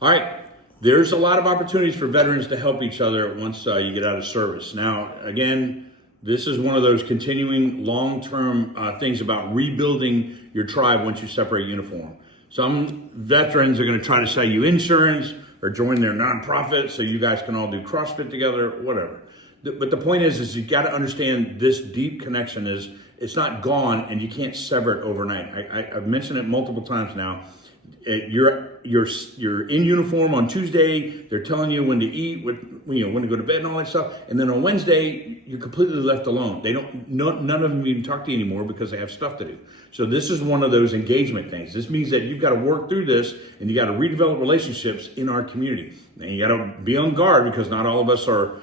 All right. There's a lot of opportunities for veterans to help each other once you get out of service. Now, again, this is one of those continuing long-term things about rebuilding your tribe once you separate uniform. Some veterans are going to try to sell you insurance or join their nonprofit so you guys can all do CrossFit together, whatever. But the point is you got to understand this deep connection is it's not gone and you can't sever it overnight. I've mentioned it multiple times now. You're in uniform on Tuesday. They're telling you when to eat, when to go to bed, and all that stuff. And then on Wednesday, you're completely left alone. None of them even talk to you anymore because they have stuff to do. So this is one of those engagement things. This means that you've got to work through this, and you got to redevelop relationships in our community. And you got to be on guard because not all of us are,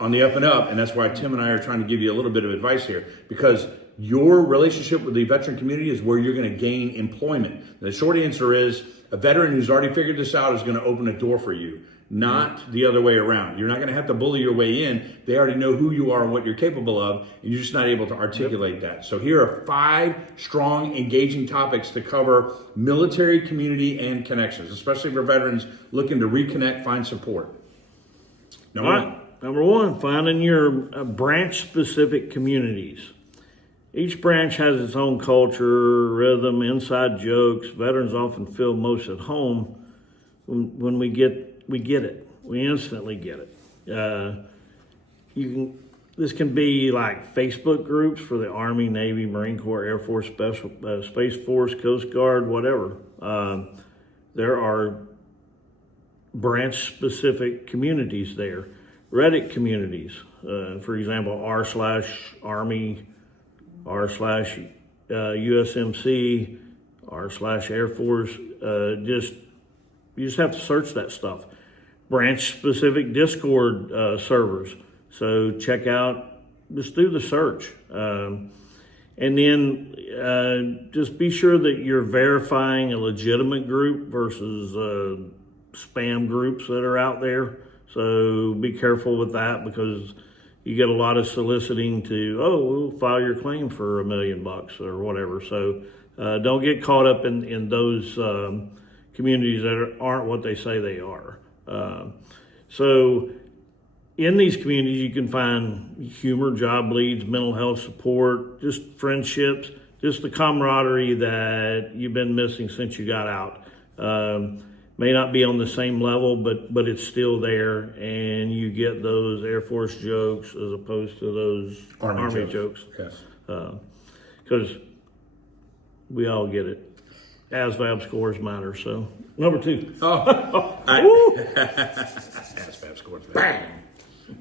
on the up and up. And that's why Tim and I are trying to give you a little bit of advice here, because your relationship with the veteran community is where you're going to gain employment. The short answer is a veteran who's already figured this out is going to open a door for you, not the other way around. You're not going to have to bully your way in. They already know who you are and what you're capable of, and you're just not able to articulate that. So here are 5 strong, engaging topics to cover military, community, and connections, especially for veterans looking to reconnect, find support. Number one, finding your branch-specific communities. Each branch has its own culture, rhythm, inside jokes. Veterans often feel most at home when we get it. We instantly get it. This can be like Facebook groups for the Army, Navy, Marine Corps, Air Force, Space Force, Coast Guard, whatever. There are branch-specific communities there. Reddit communities, for example, r/Army, r/USMC, r/Air Force. You just have to search that stuff. Branch-specific Discord servers. So check out, just do the search. And then just be sure that you're verifying a legitimate group versus spam groups that are out there. So be careful with that because you get a lot of soliciting to, we'll file your claim for $1 million or whatever. So don't get caught up in those communities that aren't what they say they are. So in these communities, you can find humor, job leads, mental health support, just friendships, just the camaraderie that you've been missing since you got out. May not be on the same level, but it's still there, and you get those Air Force jokes as opposed to those Army jokes. Yes. Because we all get it. ASVAB scores matter. So number 2. ASVAB scores matter. Bang!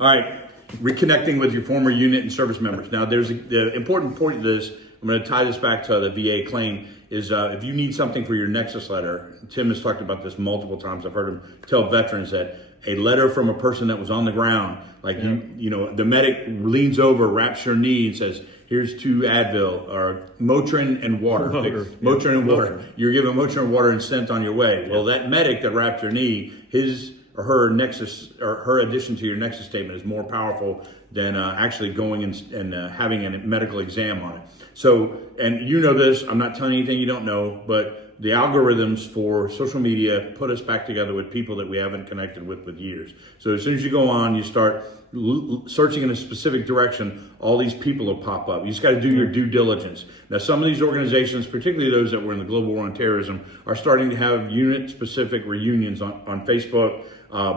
All right, reconnecting with your former unit and service members. Now, there's the important point to this. I'm going to tie this back to the VA claim. Is if you need something for your Nexus letter, Tim has talked about this multiple times. I've heard him tell veterans that a letter from a person that was on the ground, like the medic leans over, wraps your knee, and says, "Here's 2 Advil or Motrin and water." Motrin and water. You're given Motrin and water and sent on your way. Well, that medic that wrapped your knee, his or her Nexus or her addition to your Nexus statement is more powerful than actually going and having a medical exam on it. So, and you know this, I'm not telling you anything you don't know, but the algorithms for social media put us back together with people that we haven't connected with years. So as soon as you go on, you start searching in a specific direction, all these people will pop up. You just got to do your due diligence. Now, some of these organizations, particularly those that were in the global war on terrorism, are starting to have unit-specific reunions on Facebook,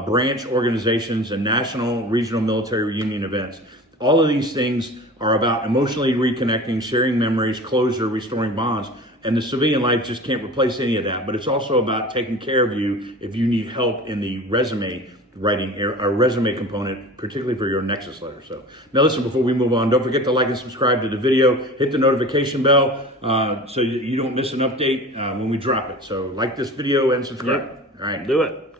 branch organizations, and national, regional military reunion events. All of these things are about emotionally reconnecting, sharing memories, closure, restoring bonds. And the civilian life just can't replace any of that. But it's also about taking care of you if you need help in the resume writing, a resume component, particularly for your Nexus letter. So now listen, before we move on, don't forget to like and subscribe to the video. Hit the notification bell so you don't miss an update when we drop it. So like this video and subscribe. Yep. All right. Do it.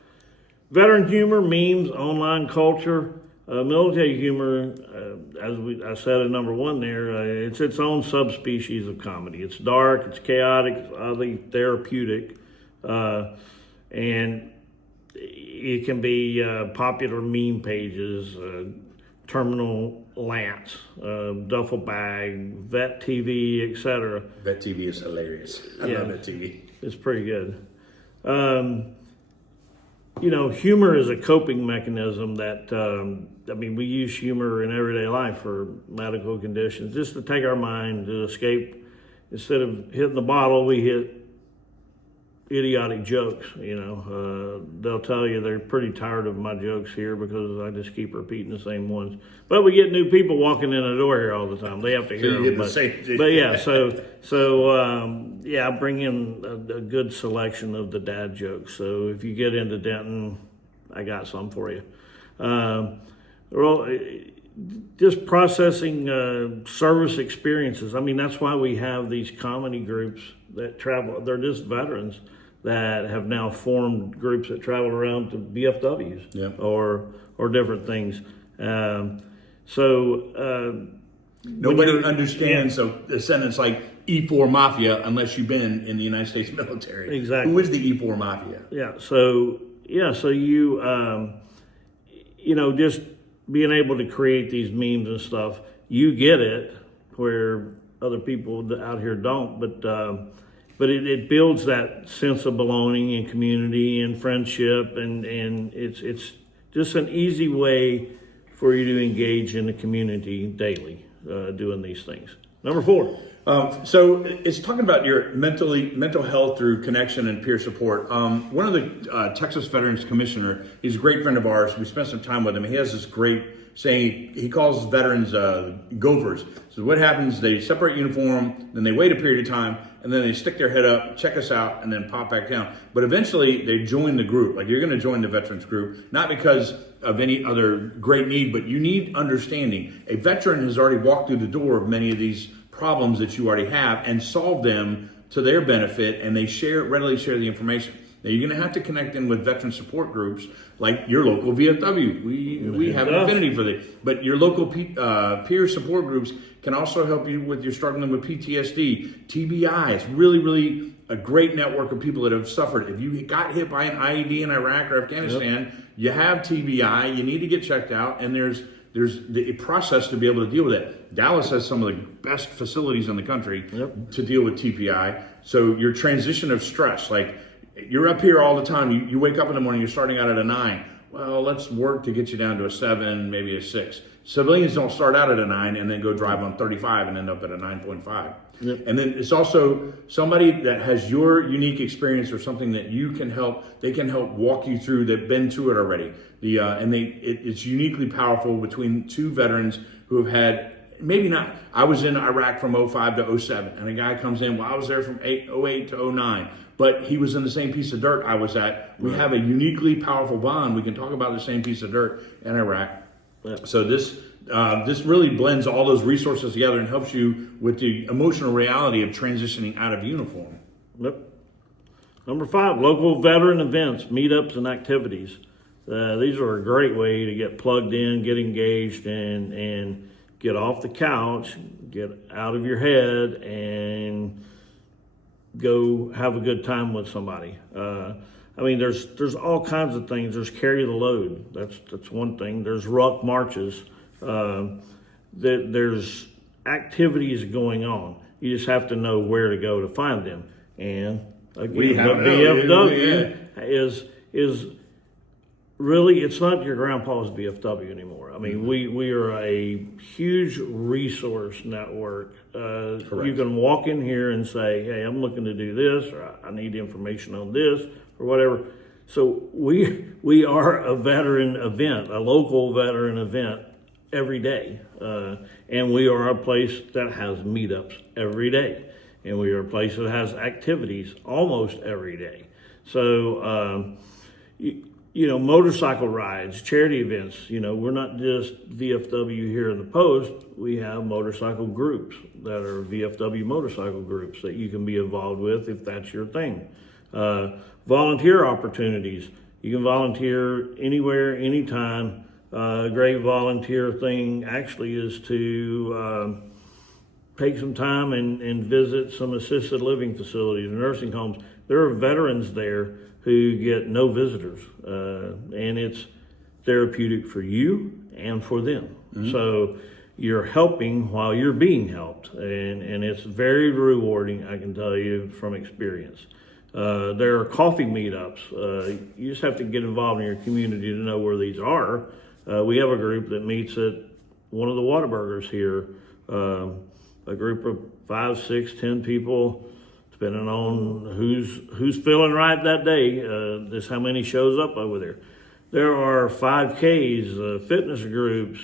Veteran humor, memes, online culture. Military humor, as I said in number 1 there, it's its own subspecies of comedy. It's dark, it's chaotic, it's oddly therapeutic, and it can be popular meme pages, Terminal Lance, Duffel Bag, Vet TV, etc. Vet TV is hilarious. I love Vet TV. It's pretty good. humor is a coping mechanism that, we use humor in everyday life for medical conditions, just to take our mind to escape. Instead of hitting the bottle, we hit idiotic jokes. They'll tell you they're pretty tired of my jokes here because I just keep repeating the same ones. But we get new people walking in the door here all the time. They have to hear them. I bring in a good selection of the dad jokes. So if you get into Denton, I got some for you. Just processing service experiences. That's why we have these comedy groups that travel. They're just veterans that have now formed groups that travel around to VFWs or different things. Nobody understands the sentence like E4 Mafia unless you've been in the United States military. Exactly. Who is the E4 Mafia? So you just being able to create these memes and stuff, you get it where other people out here don't, but it builds that sense of belonging and community and friendship, and it's just an easy way for you to engage in the community daily, doing these things. Number 4. So it's talking about your mental health through connection and peer support. One of the Texas Veterans Commissioner, he's a great friend of ours. We spent some time with him. He has this great saying. He calls veterans gophers. So what happens, they separate uniform, then they wait a period of time, and then they stick their head up, check us out, and then pop back down. But eventually they join the group. Like, you're going to join the veterans group, not because of any other great need, but you need understanding. A veteran has already walked through the door of many of these problems that you already have and solve them to their benefit, and they readily share the information. Now, you're going to have to connect in with veteran support groups like your local VFW. We have an affinity for this, but your local peer support groups can also help you with your struggling with PTSD, TBI. It's really, really a great network of people that have suffered. If you got hit by an IED in Iraq or Afghanistan, you have TBI, you need to get checked out, and there's the process to be able to deal with it. Dallas has some of the best facilities in the country to deal with TPI. So your transition of stress, like you're up here all the time. You wake up in the morning, you're starting out at a 9. Well, let's work to get you down to a 7, maybe a 6. Civilians don't start out at a 9 and then go drive on 35 and end up at a 9.5. And then it's also somebody that has your unique experience or something that you can help. They can help walk you through. They've been through it already. It's uniquely powerful between two veterans who have had, maybe not. I was in Iraq from 05 to 07, and a guy comes in. Well, I was there from 08 to 09, but he was in the same piece of dirt I was at. We have a uniquely powerful bond. We can talk about the same piece of dirt in Iraq. So this really blends all those resources together and helps you with the emotional reality of transitioning out of uniform. Number 5, local veteran events, meetups, and activities. These are a great way to get plugged in, get engaged, and get off the couch, get out of your head, and go have a good time with somebody. There's all kinds of things. There's carry the load. That's one thing. There's ruck marches. There's activities going on. You just have to know where to go to find them. And again, VFW is really, it's not your grandpa's VFW anymore. We are a huge resource network. You can walk in here and say, hey, I'm looking to do this, or I need information on this, or whatever. So we are a veteran event, a local veteran event every day. And we are a place that has meetups every day. And we are a place that has activities almost every day. So, motorcycle rides, charity events, we're not just VFW here in the post. We have motorcycle groups that are VFW motorcycle groups that you can be involved with if that's your thing. Volunteer opportunities. You can volunteer anywhere, anytime. A great volunteer thing actually is to take some time and visit some assisted living facilities and nursing homes. There are veterans there who get no visitors, and it's therapeutic for you and for them. Mm-hmm. So you're helping while you're being helped, and it's very rewarding, I can tell you from experience. There are coffee meetups. You just have to get involved in your community to know where these are. We have a group that meets at one of the Whataburgers here. A group of 5, 6, 10 people, depending on who's feeling right that day. This how many shows up over there. There are 5Ks, fitness groups,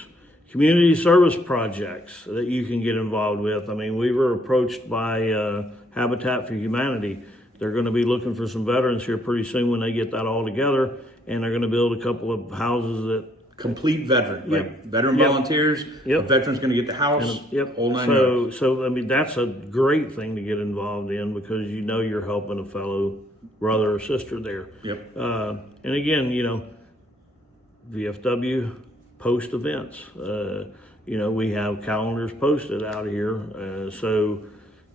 community service projects that you can get involved with. I mean, we were approached by Habitat for Humanity. They're going to be looking for some veterans here pretty soon when they get that all together, and they're going to build a couple of houses that complete veteran, Yep. like veteran Yep. volunteers. Yep. The veteran's going to get the house. Yep. Whole nine yards. So I mean, that's a great thing to get involved in because you know you're helping a fellow brother or sister there. Yep. And again, you know, VFW post events. You know, we have calendars posted out here. So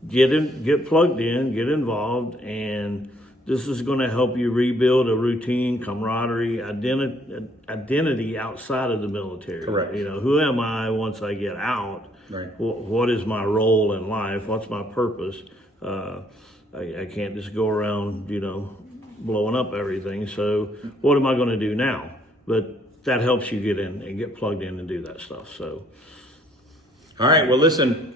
get plugged in, get involved, and this is going to help you rebuild a routine, camaraderie, identity outside of the military. Correct. You know, who am I once I get out? Right. What is my role in life? What's my purpose? I can't just go around, you know, blowing up everything. So what am I going to do now? But that helps you get in and get plugged in and do that stuff. So. All right. Well, listen.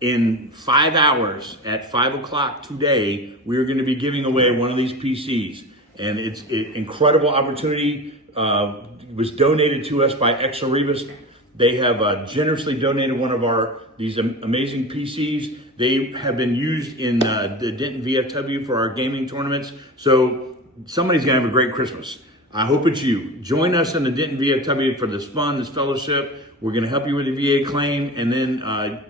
In 5 hours at 5 o'clock today, we are going to be giving away one of these PCs, and it's an incredible opportunity. It was donated to us by Ex Arribas. They have generously donated one of these amazing PCs. They have been used in the Denton VFW for our gaming tournaments. So somebody's going to have a great Christmas. I hope it's you. Join us in the Denton VFW for this fun, this fellowship. We're going to help you with the VA claim, and then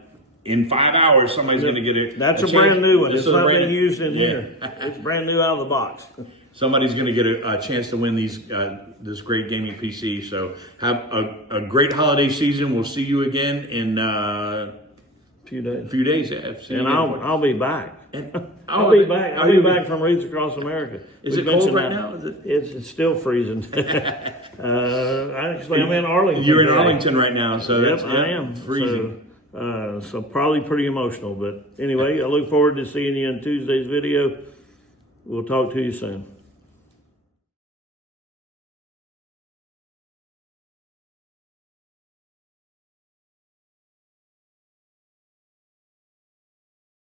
in 5 hours, somebody's going to get it. That's a brand new one. It's not been used in Yeah. here. It's brand new out of the box. Somebody's going to get a chance to win this great gaming PC. So have a great holiday season. We'll see you again in Few days. a few days. Yeah, see you And again. I'll be back. And- I'll be back. I'll be back from Roots Across America. Is We it cold mentioned right that. now? Is it? It's still freezing. Actually, I'm in Arlington. You're in today. Arlington right now, so Yep, that's I am. freezing. So probably pretty emotional. But anyway, I look forward to seeing you in Tuesday's video. We'll talk to you soon.